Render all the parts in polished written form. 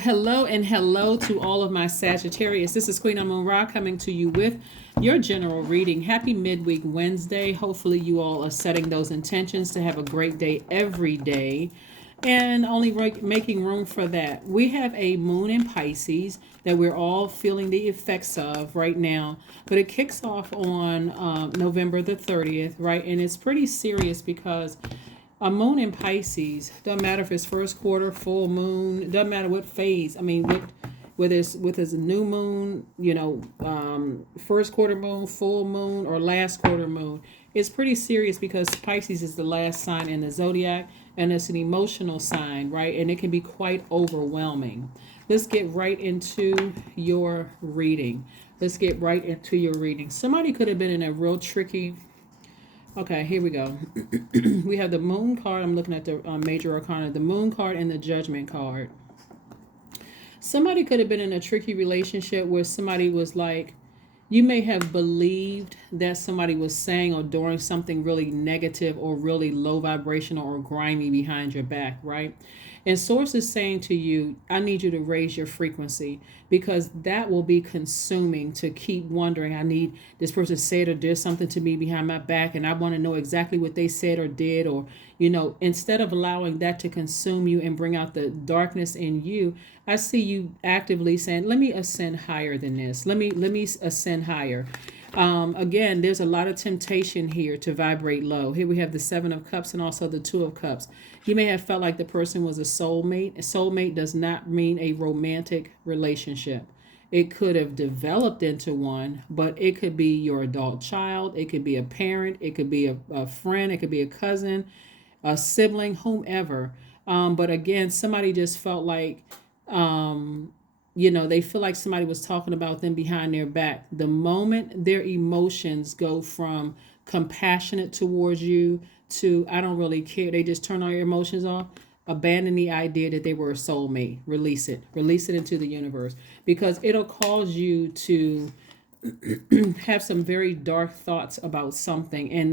Hello, and hello to all of my Sagittarius. This is Queen Amun Ra coming to you with your general reading. Happy midweek Wednesday. Hopefully, you all are setting those intentions to have a great day every day and only making room for that. We have a moon in Pisces that we're all feeling the effects of right now, but it kicks off on November the 30th, right? And it's pretty serious because a moon in Pisces doesn't matter if it's first quarter, full moon, doesn't matter what phase. I mean, whether it's with a new moon, first quarter moon, full moon, or last quarter moon, it's pretty serious because Pisces is the last sign in the zodiac, and it's an emotional sign, right? And it can be quite overwhelming. Let's get right into your reading. Somebody could have been in a real tricky. Okay, here we go. We have the moon card. I'm looking at the major arcana, the moon card and the judgment card. Somebody could have been in a tricky relationship where somebody was like, you may have believed that somebody was saying or doing something really negative or really low vibrational or grimy behind your back, right? And Source is saying to you, I need you to raise your frequency because that will be consuming to keep wondering. I need this person said or did something to me behind my back, and I want to know exactly what they said or did. Or, instead of allowing that to consume you and bring out the darkness in you, I see you actively saying, let me ascend higher than this. Let me ascend higher. Again, there's a lot of temptation here to vibrate low. Here we have the Seven of Cups and also the Two of Cups. You may have felt like the person was a soulmate. A soulmate does not mean a romantic relationship. It could have developed into one, but it could be your adult child. It could be a parent. It could be a friend. It could be a cousin, a sibling, whomever. But again, somebody just felt like they feel like somebody was talking about them behind their back. The moment their emotions go from compassionate towards you to I don't really care, they just turn all your emotions off, abandon the idea that they were a soulmate. Release it into the universe, because it'll cause you to have some very dark thoughts about something, and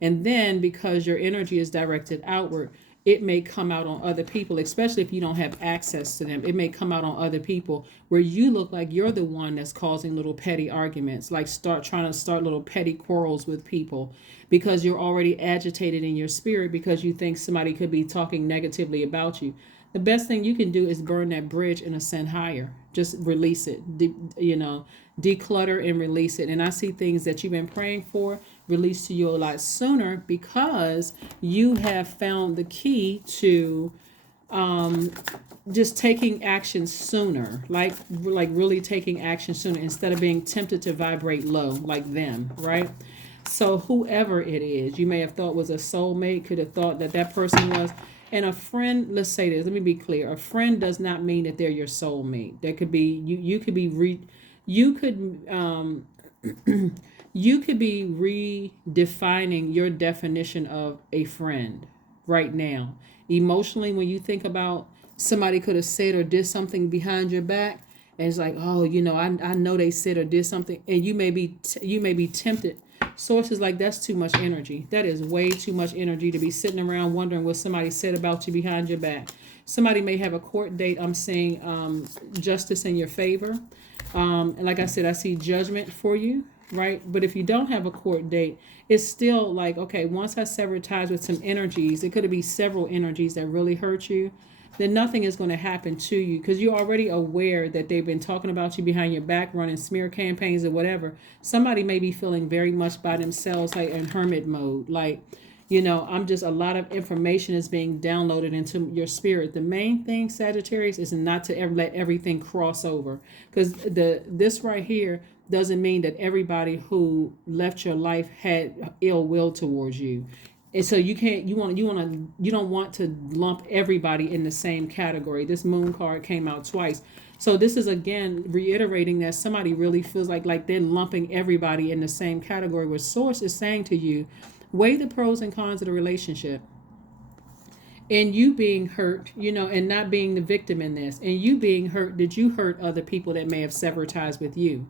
then because your energy is directed outward, it may come out on other people, especially if you don't have access to them. It may come out on other people where you look like you're the one that's causing little petty arguments, like trying to start little petty quarrels with people because you're already agitated in your spirit because you think somebody could be talking negatively about you. The best thing you can do is burn that bridge and ascend higher. Just release it, declutter and release it. And I see things that you've been praying for released to you a lot sooner because you have found the key to just taking action sooner, like really taking action sooner instead of being tempted to vibrate low like them, right? So whoever it is, you may have thought was a soulmate, could have thought that person was. And a friend, let's say this, let me be clear. A friend does not mean that they're your soulmate. That could be, you could be, you could, you could be redefining your definition of a friend right now. Emotionally, when you think about somebody could have said or did something behind your back, and it's like, oh, I know they said or did something, and you may be tempted. Sources like, that's too much energy. That is way too much energy to be sitting around wondering what somebody said about you behind your back. Somebody may have a court date. I'm seeing justice in your favor. And like I said, I see judgment for you, right? But if you don't have a court date, it's still like, okay, once I sever ties with some energies, it could be several energies that really hurt you, then nothing is going to happen to you because you're already aware that they've been talking about you behind your back, running smear campaigns or whatever. Somebody may be feeling very much by themselves, like in hermit mode. Like, I'm just, a lot of information is being downloaded into your spirit. The main thing, Sagittarius, is not to ever let everything cross over, because this right here doesn't mean that everybody who left your life had ill will towards you. And so you don't want to lump everybody in the same category. This moon card came out twice. So this is again reiterating that somebody really feels like they're lumping everybody in the same category, where Source is saying to you, weigh the pros and cons of the relationship. And you being hurt, and not being the victim in this. And you being hurt, did you hurt other people that may have severed ties with you?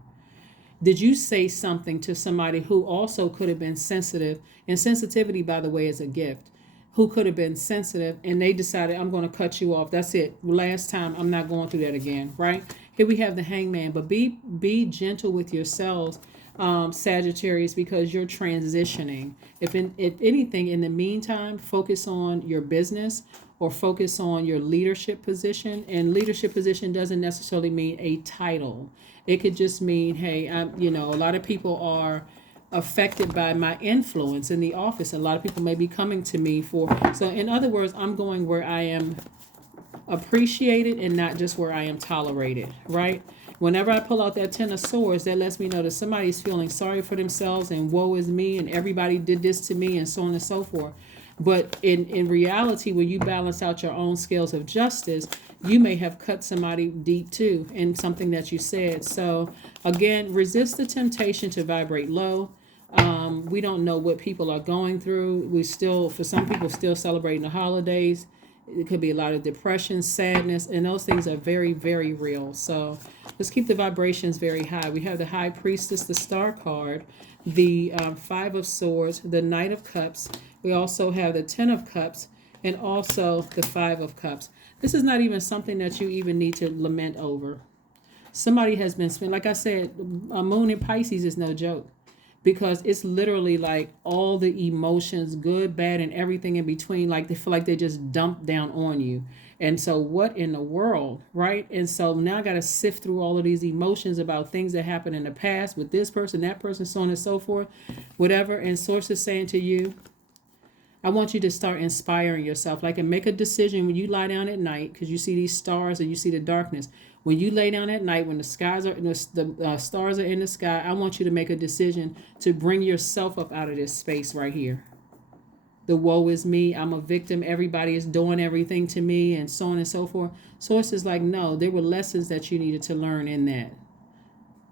Did you say something to somebody who also could have been sensitive? And sensitivity, by the way, is a gift. who could have been sensitive, and they decided, I'm going to cut you off. That's it. Last time. I'm not going through that again. Right here we have the Hangman. But be gentle with yourselves, Sagittarius, because you're transitioning. If anything, in the meantime, focus on your business or focus on your leadership position. And leadership position doesn't necessarily mean a title. It could just mean, hey, a lot of people are affected by my influence in the office. A lot of people may be coming to me for, so in other words, I'm going where I am appreciated and not just where I am tolerated, right? Whenever I pull out that Ten of Swords, that lets me know that somebody's feeling sorry for themselves and woe is me and everybody did this to me and so on and so forth. But in reality, when you balance out your own scales of justice, you may have cut somebody deep too in something that you said. So again, resist the temptation to vibrate low. We don't know what people are going through. For some people, still celebrating the holidays. It could be a lot of depression, sadness, and those things are very, very real. So let's keep the vibrations very high. We have the High Priestess, the Star card, the Five of Swords, the Knight of Cups. We also have the Ten of Cups and also the Five of Cups. This is not even something that you even need to lament over. Somebody has been spent, like I said, a moon in Pisces is no joke, because it's literally like all the emotions, good, bad, and everything in between, like they feel like they just dumped down on you. And so what in the world, right? And so now I got to sift through all of these emotions about things that happened in the past with this person, that person, so on and so forth, whatever. And Source is saying to you, I want you to start inspiring yourself. Like, and make a decision when you lie down at night, because you see these stars and you see the darkness. When you lay down at night, when the stars are in the sky, I want you to make a decision to bring yourself up out of this space right here. The woe is me. I'm a victim. Everybody is doing everything to me, and so on and so forth. Source is like, no, there were lessons that you needed to learn in that.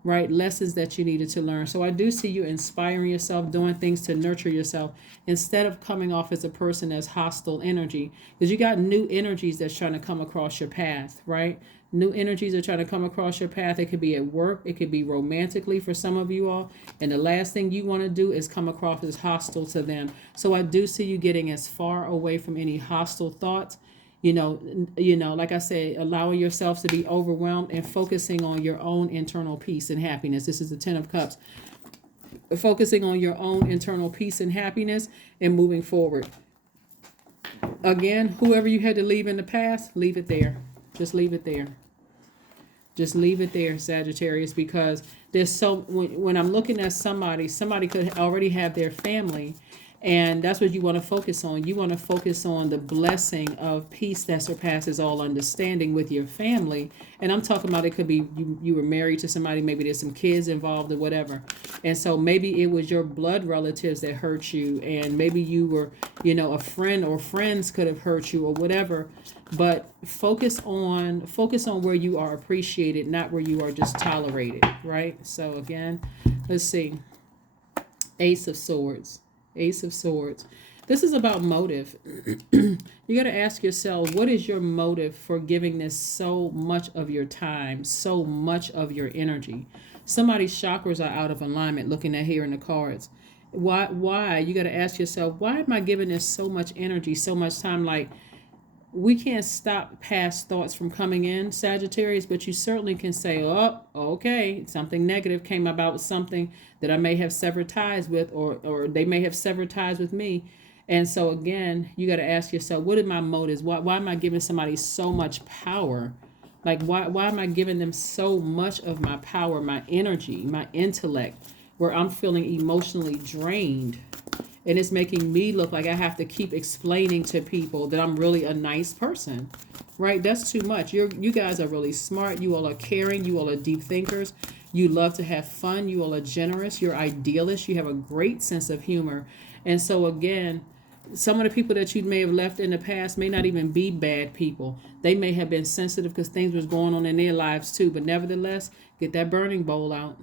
Right? Lessons that you needed to learn. So I do see you inspiring yourself, doing things to nurture yourself instead of coming off as a person that's hostile energy, because you got new energies that's trying to come across your path, right? New energies are trying to come across your path. It could be at work. It could be romantically for some of you all. And the last thing you want to do is come across as hostile to them. So I do see you getting as far away from any hostile thoughts. Like I said, allowing yourself to be overwhelmed and focusing on your own internal peace and happiness. This is the Ten of Cups. Focusing on your own internal peace and happiness and moving forward. Again, whoever you had to leave in the past, leave it there. Just leave it there. Just leave it there, Sagittarius, because there's when I'm looking at somebody could already have their family. And that's what you want to focus on. You want to focus on the blessing of peace that surpasses all understanding with your family. And I'm talking about, it could be you were married to somebody, maybe there's some kids involved or whatever. And so maybe it was your blood relatives that hurt you. And maybe you were, a friend or friends could have hurt you or whatever. But focus on where you are appreciated, not where you are just tolerated, right? So again, let's see. Ace of Swords. Ace of Swords. This is about motive. You got to ask yourself, what is your motive for giving this so much of your time, so much of your energy? Somebody's chakras are out of alignment, looking at here in the cards. Why? You got to ask yourself, why am I giving this so much energy, so much time? Like, we can't stop past thoughts from coming in, Sagittarius, but you certainly can say, oh, okay, something negative came about, something that I may have severed ties with, or they may have severed ties with me. And so again, you got to ask yourself, what are my motives? Why am I giving somebody so much power? Like, why am I giving them so much of my power, my energy, my intellect, where I'm feeling emotionally drained? And it's making me look like I have to keep explaining to people that I'm really a nice person, right? That's too much. You guys are really smart. You all are caring. You all are deep thinkers. You love to have fun. You all are generous. You're idealists. You have a great sense of humor. And so again, some of the people that you may have left in the past may not even be bad people. They may have been sensitive because things was going on in their lives too. But nevertheless, get that burning bowl out.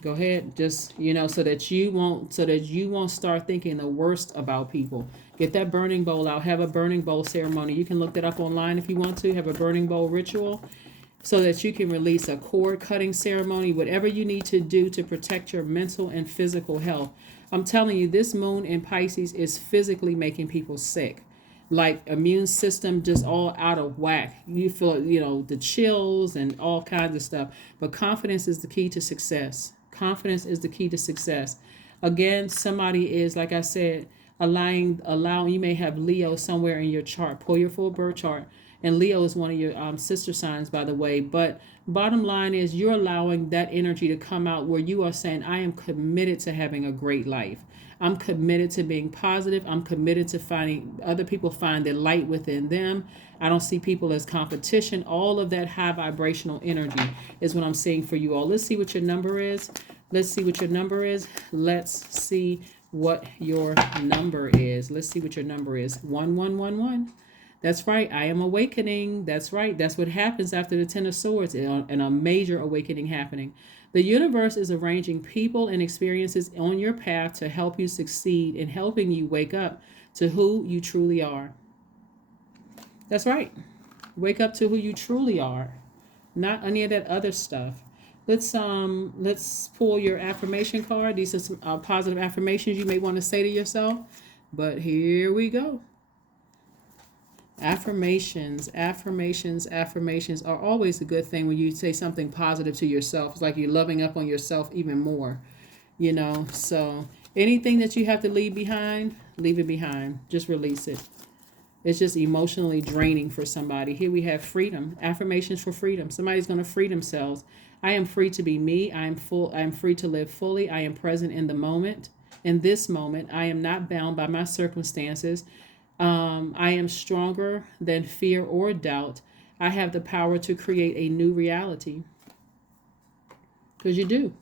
Go ahead, just so that you won't start thinking the worst about people. Get that burning bowl out. Have a burning bowl ceremony. You can look that up online if you want to. Have a burning bowl ritual, so that you can release a cord cutting ceremony, whatever you need to do to protect your mental and physical health. I'm telling you, this moon in Pisces is physically making people sick. Like immune system just all out of whack. You feel, the chills and all kinds of stuff. But confidence is the key to success. Confidence is the key to success. Again, somebody is, like I said, allowing, you may have Leo somewhere in your chart. Pull your full birth chart. And Leo is one of your sister signs, by the way. But bottom line is, you're allowing that energy to come out where you are saying, I am committed to having a great life. I'm committed to being positive. I'm committed to finding other people find the light within them. I don't see people as competition. All of that high vibrational energy is what I'm seeing for you all. Let's see what your number is. Let's see what your number is. Let's see what your number is. Let's see what your number is. 1111. That's right. I am awakening. That's right. That's what happens after the Ten of Swords, and a major awakening happening. The universe is arranging people and experiences on your path to help you succeed in helping you wake up to who you truly are. That's right. Wake up to who you truly are, not any of that other stuff. Let's pull your affirmation card. These are some positive affirmations you may want to say to yourself. But here we go. Affirmations are always a good thing when you say something positive to yourself. It's like you're loving up on yourself even more, So anything that you have to leave it behind. Just release it. It's just emotionally draining for somebody. Here we have freedom. Affirmations for freedom. Somebody's going to free themselves. I am free to be me. I am free to live fully. I am present in the moment. In this moment, I am not bound by my circumstances. I am stronger than fear or doubt. I have the power to create a new reality. Because you do.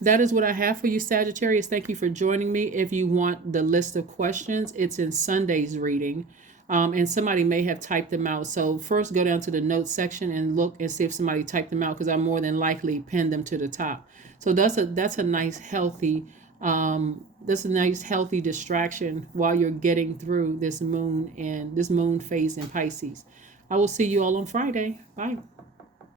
That is what I have for you, Sagittarius. Thank you for joining me. If you want the list of questions, it's in Sunday's reading. And somebody may have typed them out. So first go down to the notes section and look and see if somebody typed them out, because I more than likely pinned them to the top. So that's a nice healthy distraction while you're getting through this moon phase in Pisces. I will see you all on Friday. Bye.